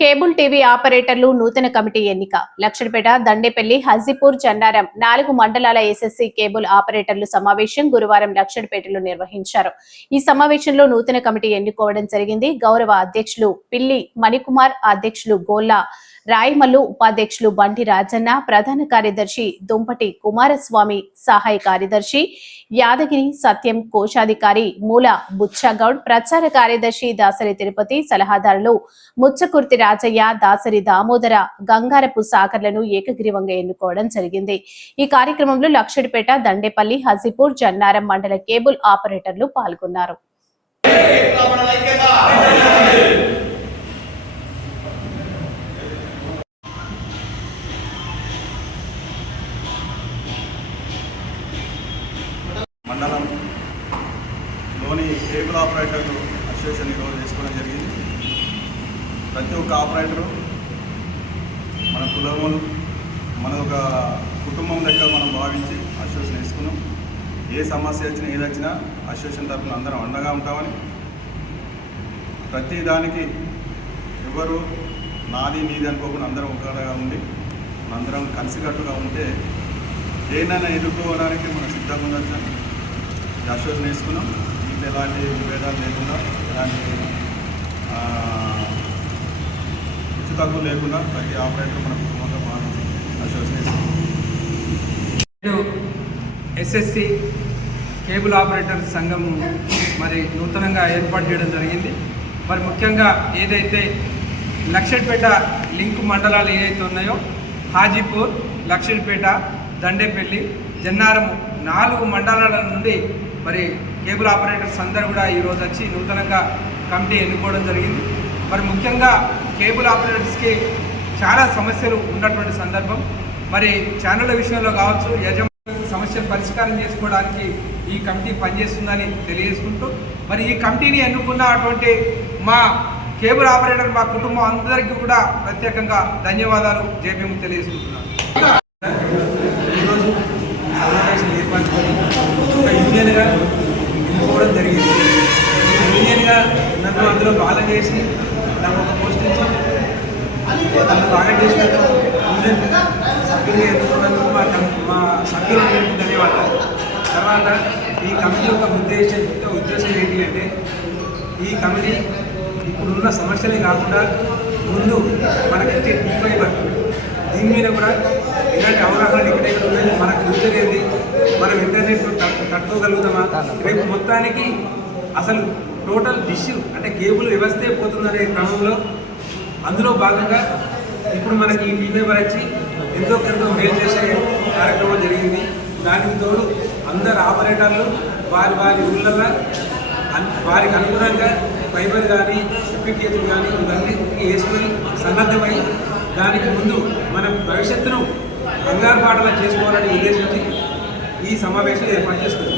Cable TV ఆపరేటర్లు నూతన committee ఎన్నిక. లక్షడిపేట దండేపల్లి హజీపూర్ జన్నారం నాలుగు మండలాల ఎస్ఎస్సీ కేబుల్ ఆపరేటర్లు సమావేశం గురువారం లక్షడిపేటలో నిర్వహించారు. ఈ సమావేశంలో నూతన కమిటీ ఎన్నుకోవడం జరిగింది. గౌరవ అధ్యక్షులు పిల్లి మణికుమార్ అధ్యక్షులు గోల్లా రాయమల్లు ఉపాధ్యక్షులు బండి రాజన్న ప్రధాన కార్యదర్శి దుంపటి కుమారస్వామి సహాయ కార్యదర్శి యాదగిరి సత్యం కోశాధికారి మూల బుచ్చగౌడ్ ప్రచార కార్యదర్శి దాసరి తిరుపతి సలహాదారులు ముచ్చకుర్తి రాజయ్య దాసరి దామోదర గంగారపు సాగర్లను ఏకగ్రీవంగా ఎన్నుకోవడం జరిగింది. ఈ కార్యక్రమంలో లక్షడిపేట దండేపల్లి హజీపూర్ జన్నారం మండల కేబుల్ ఆపరేటర్లు పాల్గొన్నారు. మండలంలోని ఆపరేటర్లు అసోసియేషన్ ఈరోజు చేసుకోవడం జరిగింది. ప్రతి ఒక్క ఆపరేటరు మన కులము మన ఒక కుటుంబం లెక్క మనం భావించి అసోసియేషన్ వేసుకున్నాం. ఏ సమస్య వచ్చినా ఏది వచ్చినా అసోసియేషన్ తరఫున అందరం అండగా ఉంటామని. ప్రతి దానికి ఎవరు నాది నీది అనుకోకుండా అందరం ఒకగా ఉండి అందరం కలిసికట్టుగా ఉంటే దేనైనా ఎదుర్కోవడానికి మనం సిద్ధంగా ఉండొచ్చు ఈ అసోసియేషన్ వేసుకున్నాం. దీంట్లో ఎలాంటి విభేదాలు లేకుండా ఎలాంటి హెచ్చు తగ్గు లేకుండా ప్రతి ఆపరేటర్ మన కుటుంబంతో బాగా ఎస్ఎస్సి కేబుల్ ఆపరేటర్ సంఘం మరి నూతనంగా ఏర్పాటు చేయడం జరిగింది. మరి ముఖ్యంగా ఏదైతే లక్షపేట లింక్ మండలాలు ఏవైతే ఉన్నాయో హాజీపూర్ లక్షపేట దండేపల్లి జన్నారం నాలుగు మండలాల నుండి మరి కేబుల్ ఆపరేటర్స్ అందరూ కూడా ఈరోజు వచ్చి నూతనంగా కమిటీ ఎన్నుకోవడం జరిగింది. మరి ముఖ్యంగా కేబుల్ ఆపరేటర్స్కి చాలా సమస్యలు ఉన్నటువంటి సందర్భం. మరి ఛానళ్ళ విషయంలో కావచ్చు యజమాని సమస్యలు పరిష్కారం చేసుకోవడానికి ఈ కమిటీ పనిచేస్తుందని తెలియజేసుకుంటూ మరి ఈ కమిటీని ఎన్నుకున్న అటువంటి మా కేబుల్ ఆపరేటర్ మా కుటుంబం అందరికీ కూడా ప్రత్యేకంగా ధన్యవాదాలు. జేబీఎం తెలియజేసుకుంటున్నాను ఈరోజు సమావేశం ఏర్పరచుకొని ఒక యూనియన్గా ఎన్నుకోవడం జరిగింది ఈ యూనియన్గా నన్ను అందులో బాగా చేసి నాకు ఒక పోస్ట్ ఇచ్చి నన్ను భాగం చేసినందుకు సభ్యులు ఎన్నుకున్నందుకు మా మా సభ్యులందరికీ ధన్యవాదాలు. తర్వాత ఈ కమిటీ యొక్క ఉద్దేశం ఉద్దేశం ఏంటి అంటే ఈ కమిటీ ఇప్పుడున్న సమస్యలే కాకుండా ముందు మనకైతే టీ ఫైబర్ దీని మీద కూడా ఇలాంటి అవగాహన ఎక్కడెక్కడ ఉన్నాయి మనకు ఫ్యూచర్ ఏంది మనం ఇంటర్నెట్ కట్టుకోగలుగుతామా తట్టుకోగలుగుతామా? రేపు మొత్తానికి అసలు టోటల్ డిష్ అంటే కేబుల్ వ్యవస్థే పోతుందనే క్రమంలో అందులో భాగంగా ఇప్పుడు మనకి ఈ టీవీ వచ్చి ఎంతో కొంత మేలు చేసే కార్యక్రమం జరిగింది. దానికి తోడు అందరు ఆపరేటర్లు వారి వారి ఊళ్ళల్లో వారికి అనుగుణంగా ఫైబర్ కానీ ఎఫ్పిటిఎస్ కానీ ఇవన్నీ వేసుకొని సన్నద్ధమై దానికి ముందు మన భవిష్యత్తును బంగారు పాటలా చేసుకోవాలని ఉద్దేశించి ఈ సమావేశం ఏర్పాటు చేస్తుంది